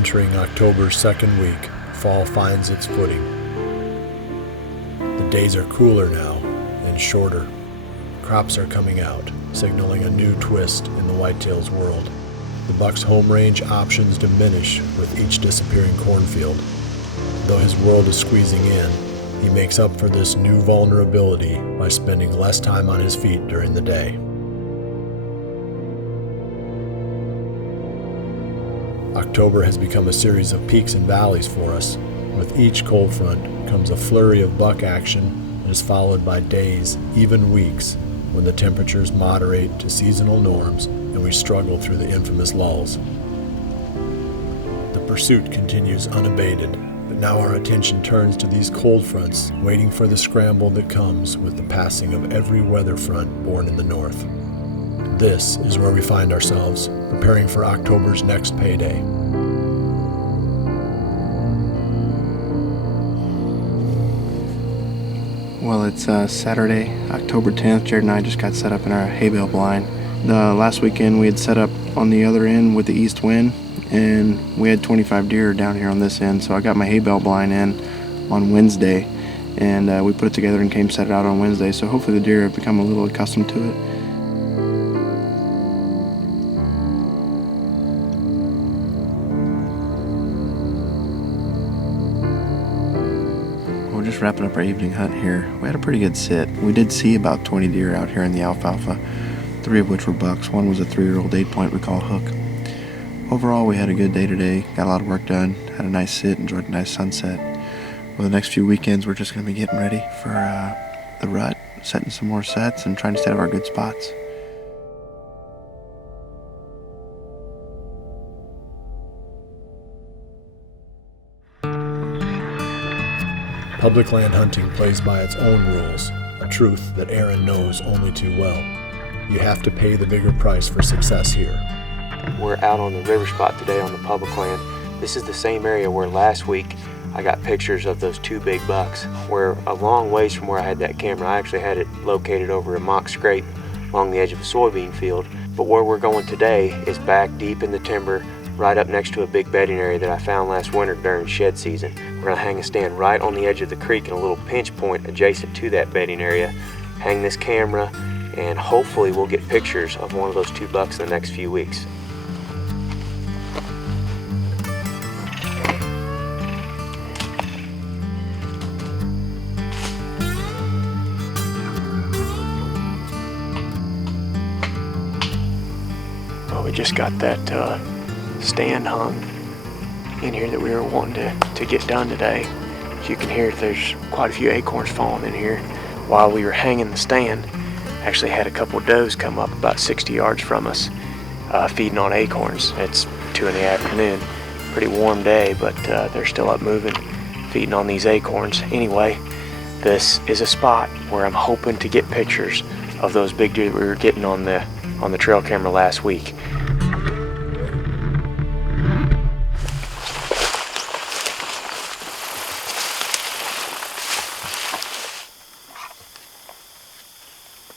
Entering October's second week, fall finds its footing. The days are cooler now and shorter. Crops are coming out, signaling a new twist in the whitetail's world. The buck's home range options diminish with each disappearing cornfield. Though his world is squeezing in, he makes up for this new vulnerability by spending less time on his feet during the day. October has become a series of peaks and valleys for us. With each cold front comes a flurry of buck action that is followed by days, even weeks, when the temperatures moderate to seasonal norms and we struggle through the infamous lulls. The pursuit continues unabated, but now our attention turns to these cold fronts, waiting for the scramble that comes with the passing of every weather front born in the north. This is where we find ourselves, preparing for October's next payday. Well, it's Saturday, October 10th. Jared and I just got set up in our hay bale blind. The last weekend we had set up on the other end with the east wind, and we had 25 deer down here on this end, so I got my hay bale blind in on Wednesday, and we put it together and came set it out on Wednesday, so hopefully the deer have become a little accustomed to it. We're just wrapping up our evening hunt here. We had a pretty good sit. We did see about 20 deer out here in the alfalfa, 3 of which were bucks. One was a 3-year-old 8-point we call Hook. Overall, we had a good day today. Got a lot of work done. Had a nice sit. Enjoyed a nice sunset. Well, the next few weekends, we're just going to be getting ready for the rut, setting some more sets, and trying to stay out of our good spots. Public land hunting plays by its own rules, a truth that Aaron knows only too well. You have to pay the bigger price for success here. We're out on the river spot today on the public land. This is the same area where last week I got pictures of those 2 big bucks. We're a long ways from where I had that camera. I actually had it located over a mock scrape along the edge of a soybean field. But where we're going today is back deep in the timber, right up next to a big bedding area that I found last winter during shed season. We're gonna hang a stand right on the edge of the creek in a little pinch point adjacent to that bedding area, hang this camera, and hopefully we'll get pictures of one of those 2 bucks in the next few weeks. Well, we just got that stand hung in here that we were wanting to get done today. As you can hear, there's quite a few acorns falling in here. While we were hanging the stand, actually had a couple of does come up about 60 yards from us, feeding on acorns. It's 2 in the afternoon, pretty warm day, but they're still up moving, feeding on these acorns. Anyway, this is a spot where I'm hoping to get pictures of those big deer that we were getting on the trail camera last week.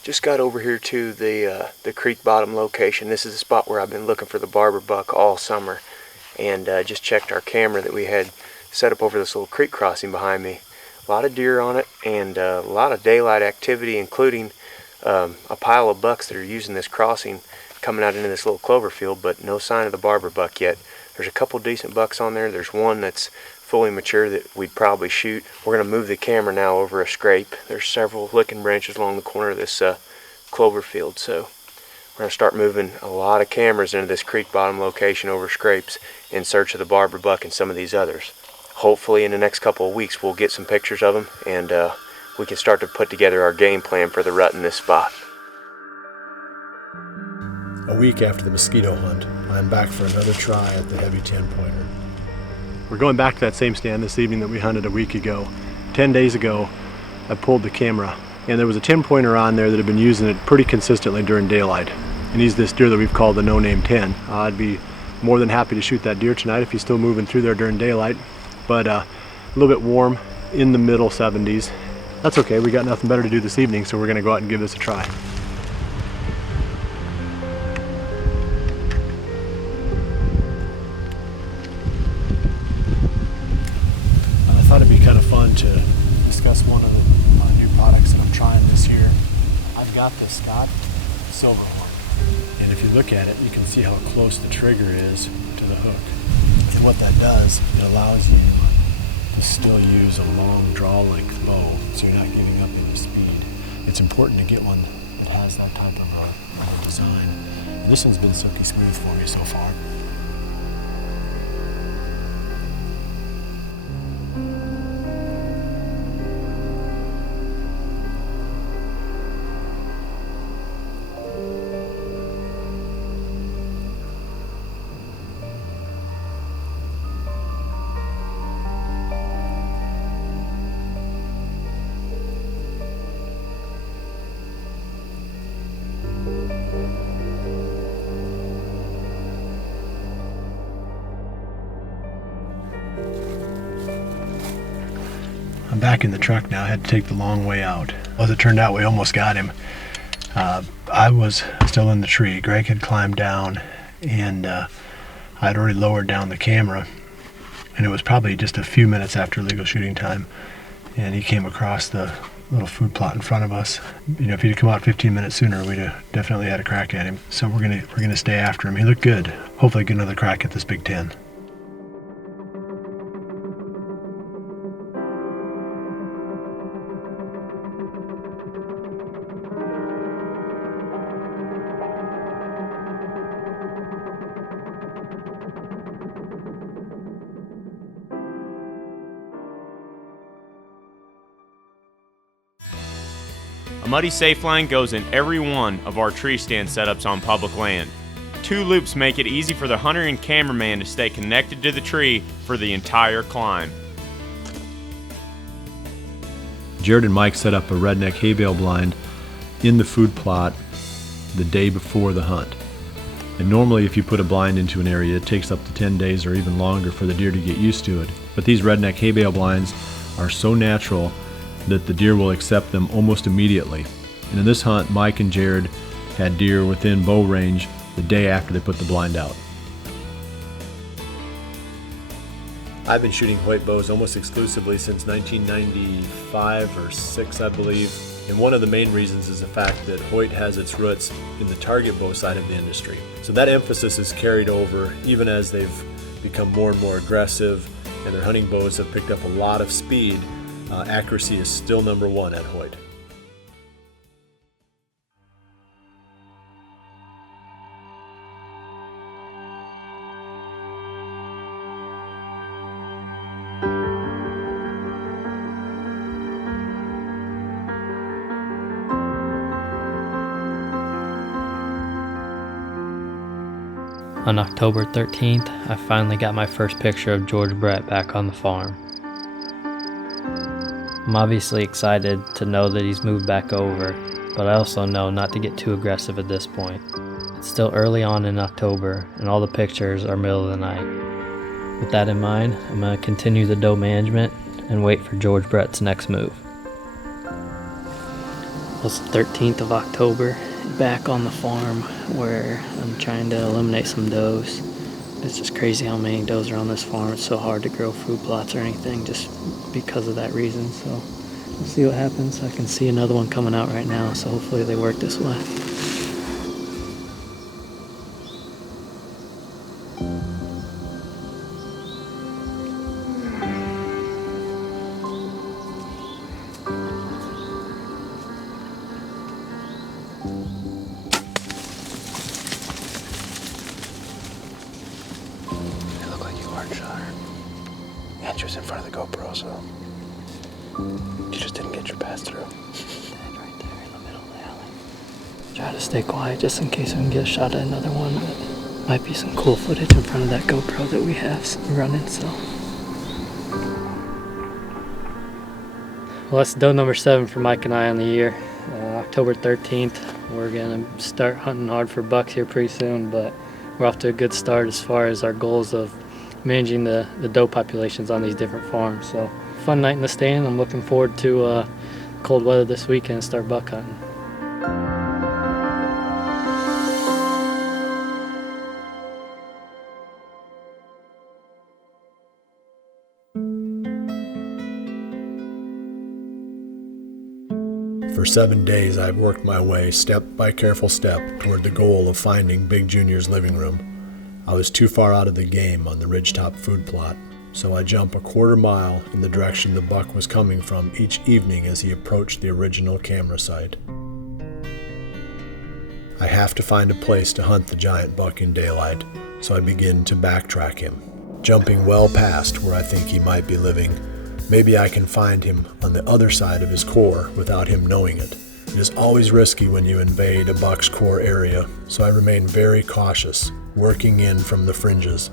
Just got over here to the creek bottom location. This is the spot where I've been looking for the barber buck all summer, and just checked our camera that we had set up over this little creek crossing behind me. A lot of deer on it and a lot of daylight activity, including a pile of bucks that are using this crossing coming out into this little clover field, but no sign of the barber buck yet. There's a couple decent bucks on there. There's one that's fully mature that we'd probably shoot. We're going to move the camera now over a scrape. There's several licking branches along the corner of this clover field, so we're going to start moving a lot of cameras into this creek bottom location over scrapes in search of the barber buck and some of these others. Hopefully in the next couple of weeks we'll get some pictures of them, and we can start to put together our game plan for the rut in this spot. A week after the mosquito hunt, I'm back for another try at the heavy 10-pointer. We're going back to that same stand this evening that we hunted a week ago. 10 days ago, I pulled the camera, and there was a 10-pointer on there that had been using it pretty consistently during daylight. And he's this deer that we've called the no-name 10. I'd be more than happy to shoot that deer tonight if he's still moving through there during daylight, but a little bit warm, in the middle 70s. That's okay, we got nothing better to do this evening, so we're gonna go out and give this a try. wanted to discuss one of the new products that I'm trying this year. I've got the Scott Silverhorn, and if you look at it, you can see how close the trigger is to the hook. And what that does, it allows you to still use a long draw length bow, so you're not giving up any speed. It's important to get one that has that type of a design. And this one's been silky smooth for me so far. I'm back in the truck now. I had to take the long way out. As it turned out, we almost got him. I was still in the tree. Greg had climbed down, and I'd already lowered down the camera, and it was probably just a few minutes after legal shooting time, and he came across the little food plot in front of us. You know, if he'd have come out 15 minutes sooner, we'd have definitely had a crack at him. So we're gonna stay after him. He looked good. Hopefully get another crack at this Big Ten. A muddy safe line goes in every one of our tree stand setups on public land. 2 loops make it easy for the hunter and cameraman to stay connected to the tree for the entire climb. Jared and Mike set up a redneck hay bale blind in the food plot the day before the hunt. And normally if you put a blind into an area, it takes up to 10 days or even longer for the deer to get used to it. But these redneck hay bale blinds are so natural that the deer will accept them almost immediately. And in this hunt, Mike and Jared had deer within bow range the day after they put the blind out. I've been shooting Hoyt bows almost exclusively since 1995 or 6, I believe. And one of the main reasons is the fact that Hoyt has its roots in the target bow side of the industry. So that emphasis is carried over even as they've become more and more aggressive and their hunting bows have picked up a lot of speed. Accuracy is still number one at Hoyt. On October 13th, I finally got my first picture of George Brett back on the farm. I'm obviously excited to know that he's moved back over, but I also know not to get too aggressive at this point. It's still early on in October, and all the pictures are middle of the night. With that in mind, I'm going to continue the doe management and wait for George Brett's next move. It's the 13th of October, back on the farm where I'm trying to eliminate some does. It's just crazy how many does are on this farm. It's so hard to grow food plots or anything just because of that reason. So we'll see what happens. I can see another one coming out right now, so hopefully they work this way. Andrew's in front of the GoPro, so you just didn't get your pass through. Dead right there in the middle of the alley. Try to stay quiet just in case we can get a shot at another one, but might be some cool footage in front of that GoPro that we have running, so. Well, that's doe number 7 for Mike and I on the year. October 13th, we're gonna start hunting hard for bucks here pretty soon, but we're off to a good start as far as our goals of managing the doe populations on these different farms. So fun night in the stand. I'm looking forward to cold weather this weekend and start buck hunting. For 7 days, I've worked my way step by careful step toward the goal of finding Big Junior's living room. I was too far out of the game on the ridgetop food plot, so I jump a quarter mile in the direction the buck was coming from each evening as he approached the original camera site. I have to find a place to hunt the giant buck in daylight, so I begin to backtrack him, jumping well past where I think he might be living. Maybe I can find him on the other side of his core without him knowing it. It is always risky when you invade a buck's core area, so I remain very cautious, working in from the fringes.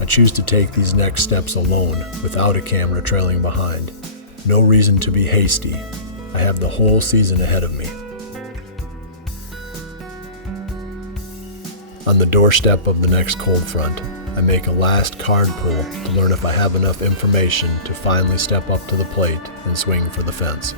I choose to take these next steps alone, without a camera trailing behind. No reason to be hasty. I have the whole season ahead of me. On the doorstep of the next cold front, I make a last card pull to learn if I have enough information to finally step up to the plate and swing for the fence.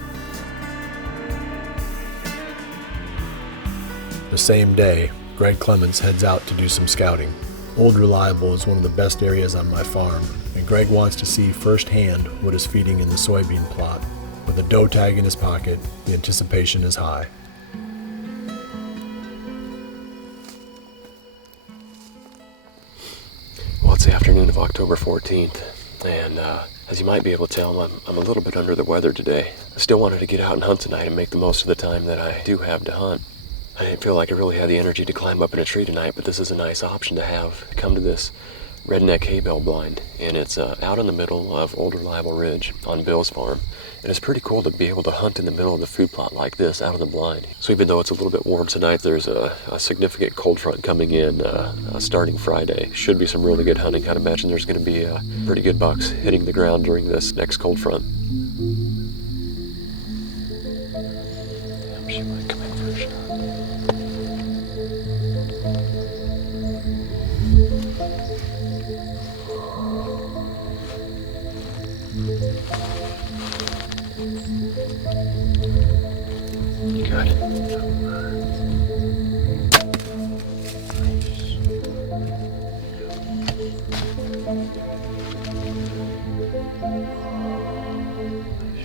The same day, Greg Clements heads out to do some scouting. Old Reliable is one of the best areas on my farm, and Greg wants to see firsthand what is feeding in the soybean plot. With a doe tag in his pocket, the anticipation is high. Well, it's the afternoon of October 14th, and as you might be able to tell, I'm a little bit under the weather today. I still wanted to get out and hunt tonight and make the most of the time that I do have to hunt. I didn't feel like I really had the energy to climb up in a tree tonight, but this is a nice option to have. Come to this redneck hay bale blind, and it's out in the middle of Old Reliable Ridge on Bill's farm. And it's pretty cool to be able to hunt in the middle of the food plot like this, out of the blind. So even though it's a little bit warm tonight, there's a significant cold front coming in starting Friday. Should be some really good hunting. I'd imagine there's going to be pretty good bucks hitting the ground during this next cold front. Damn, she might come in for a shot. Good.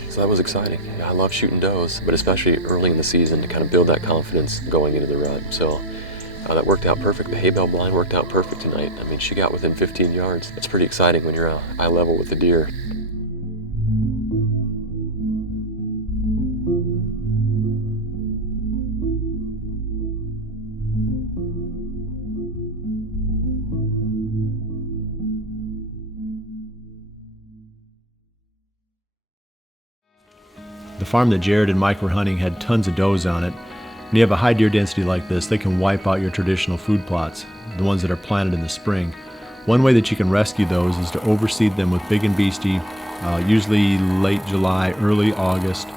So that was exciting. I love shooting does, but especially early in the season to kind of build that confidence going into the rut. So that worked out perfect. The hay bale blind worked out perfect tonight. I mean, she got within 15 yards. That's pretty exciting when you're eye level with the deer. The farm that Jared and Mike were hunting had tons of does on it. When you have a high deer density like this, they can wipe out your traditional food plots, the ones that are planted in the spring. One way that you can rescue those is to overseed them with big and beastie, usually late July, early August,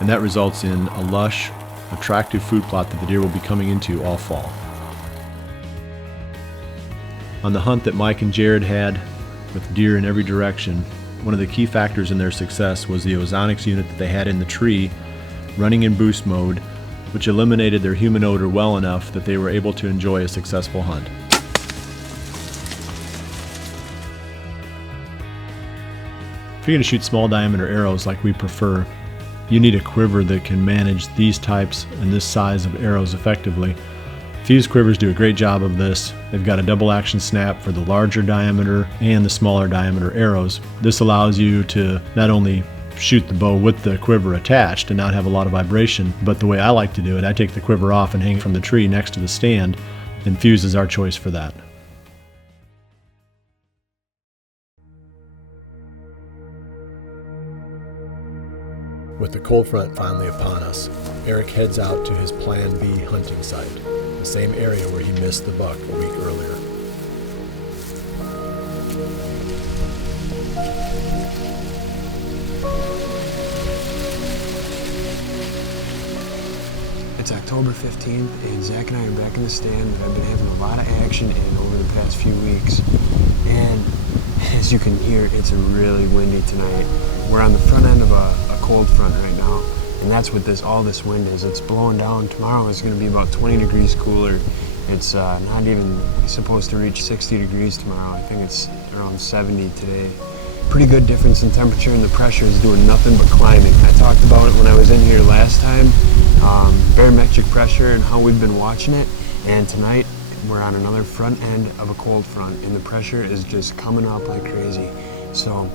and that results in a lush, attractive food plot that the deer will be coming into all fall. On the hunt that Mike and Jared had, with deer in every direction, one of the key factors in their success was the ozonics unit that they had in the tree running in boost mode, which eliminated their human odor well enough that they were able to enjoy a successful hunt. If you're going to shoot small diameter arrows like we prefer, you need a quiver that can manage these types and this size of arrows effectively. Fuse quivers do a great job of this. They've got a double action snap for the larger diameter and the smaller diameter arrows. This allows you to not only shoot the bow with the quiver attached and not have a lot of vibration, but the way I like to do it, I take the quiver off and hang it from the tree next to the stand, and Fuse is our choice for that. With the cold front finally upon us, Erik heads out to his Plan B hunting site, the same area where he missed the buck a week earlier. It's October 15th, and Zach and I are back in the stand that I've been having a lot of action in over the past few weeks. And as you can hear, it's really windy tonight. We're on the front end of a cold front right now, and that's what all this wind is. It's blowing down. Tomorrow is going to be about 20 degrees cooler. It's not even supposed to reach 60 degrees tomorrow. I think it's around 70 today. pretty good difference in temperature, and the pressure is doing nothing but climbing. I talked about it when I was in here last time, barometric pressure and how we've been watching it, and tonight we're on another front end of a cold front, and the pressure is just coming up like crazy. So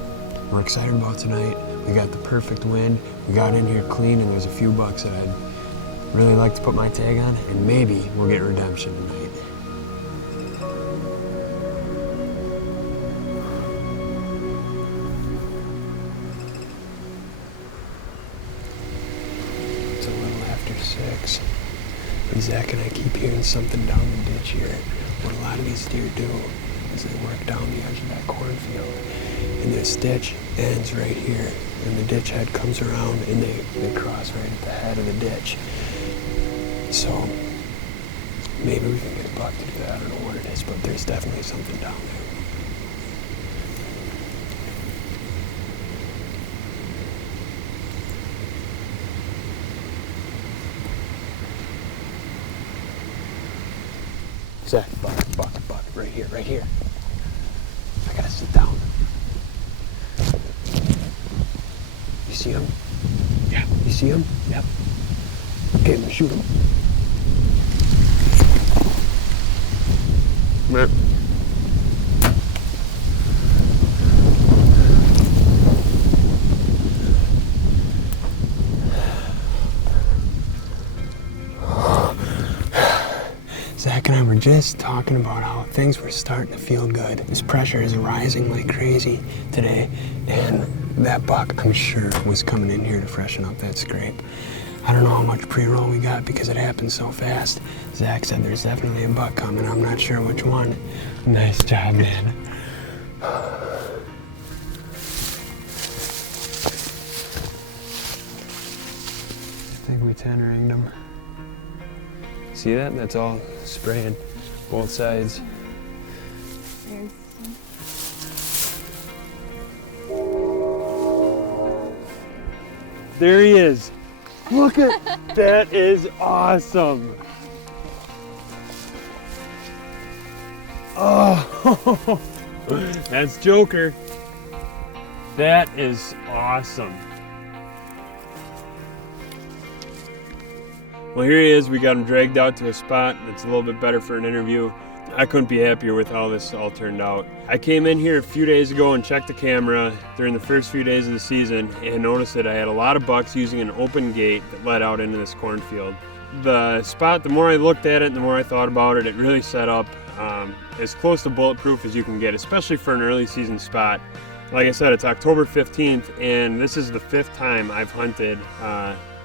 we're excited about tonight. We got the perfect wind, we got in here clean, and there's a few bucks that I'd really like to put my tag on, and maybe we'll get redemption tonight. It's a little after 6, but Zach and I keep hearing something down the ditch here. What a lot of these deer do is they work down the edge of that cornfield, and this ditch ends right here, and the ditch head comes around and they cross right at the head of the ditch. So maybe we can get a buck to do that. I don't know what it is, but there's definitely something down there. Zach, buck, right here. I gotta sit down. You see him? Yeah. You see him? Yep. Okay, I'm gonna shoot him. Man. Zach and I were just talking about how things were starting to feel good. This pressure is rising like crazy today, and that buck, I'm sure, was coming in here to freshen up that scrape. I don't know how much pre-roll we got because it happened so fast. Zach said there's definitely a buck coming. I'm not sure which one. Nice job, man. I think we 10-ringed him. See that? That's all spraying, both sides. There he is. Look at that, is awesome. Oh, that's Joker. That is awesome. Well, here he is. We got him dragged out to a spot that's a little bit better for an interview. I couldn't be happier with how this all turned out. I came in here a few days ago and checked the camera during the first few days of the season and noticed that I had a lot of bucks using an open gate that led out into this cornfield. The spot, the more I looked at it, the more I thought about it, it really set up as close to bulletproof as you can get, especially for an early season spot. Like I said, it's October 15th, and this is the 5th time I've hunted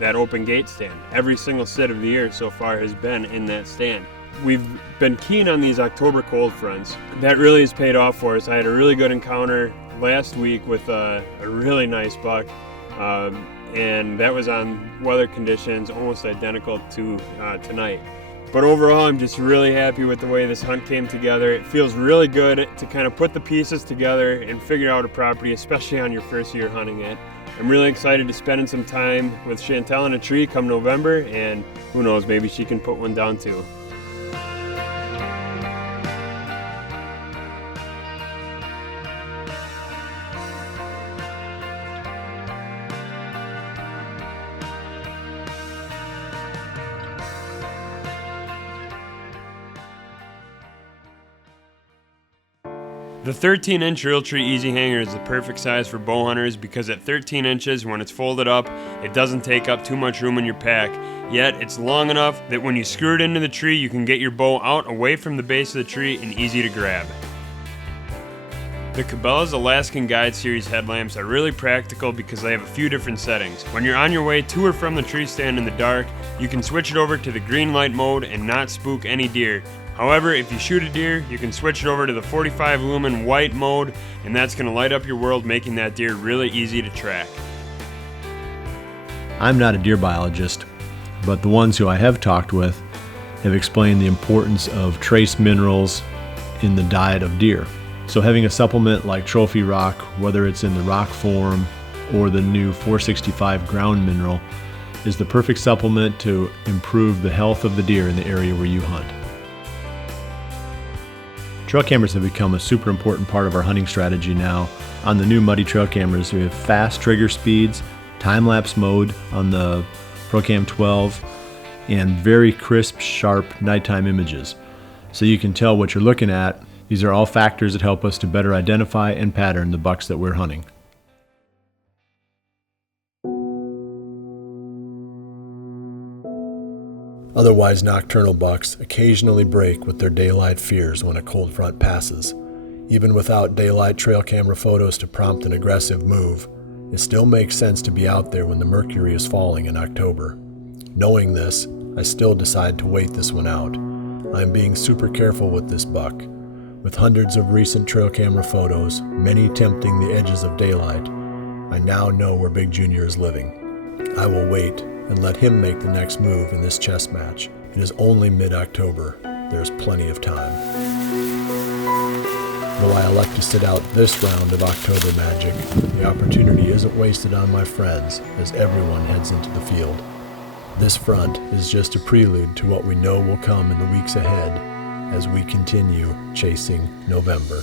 that open gate stand. Every single sit of the year so far has been in that stand. We've been keen on these October cold fronts. That really has paid off for us. I had a really good encounter last week with a really nice buck, and that was on weather conditions almost identical to tonight. But overall, I'm just really happy with the way this hunt came together. It feels really good to kind of put the pieces together and figure out a property, especially on your first year hunting it. I'm really excited to spend some time with Chantel in a tree come November, and who knows, maybe she can put one down too. The 13-inch Realtree Easy Hanger is the perfect size for bow hunters because at 13 inches, when it's folded up, it doesn't take up too much room in your pack. Yet, it's long enough that when you screw it into the tree, you can get your bow out away from the base of the tree and easy to grab. The Cabela's Alaskan Guide Series headlamps are really practical because they have a few different settings. When you're on your way to or from the tree stand in the dark, you can switch it over to the green light mode and not spook any deer. However, if you shoot a deer, you can switch it over to the 45 lumen white mode, and that's going to light up your world, making that deer really easy to track. I'm not a deer biologist, but the ones who I have talked with have explained the importance of trace minerals in the diet of deer. So having a supplement like Trophy Rock, whether it's in the rock form or the new 465 ground mineral, is the perfect supplement to improve the health of the deer in the area where you hunt. Trail cameras have become a super important part of our hunting strategy now. On the new Muddy trail cameras, we have fast trigger speeds, time-lapse mode on the ProCam 12, and very crisp, sharp nighttime images. So you can tell what you're looking at. These are all factors that help us to better identify and pattern the bucks that we're hunting. Otherwise nocturnal bucks occasionally break with their daylight fears when a cold front passes. Even without daylight trail camera photos to prompt an aggressive move, it still makes sense to be out there when the mercury is falling in October. Knowing this, I still decide to wait this one out. I'm being super careful with this buck. With hundreds of recent trail camera photos, many tempting the edges of daylight, I now know where Big Junior is living. I will wait and let him make the next move in this chess match. It is only mid-October. There's plenty of time. Though I elect to sit out this round of October magic, the opportunity isn't wasted on my friends as everyone heads into the field. This front is just a prelude to what we know will come in the weeks ahead as we continue chasing November.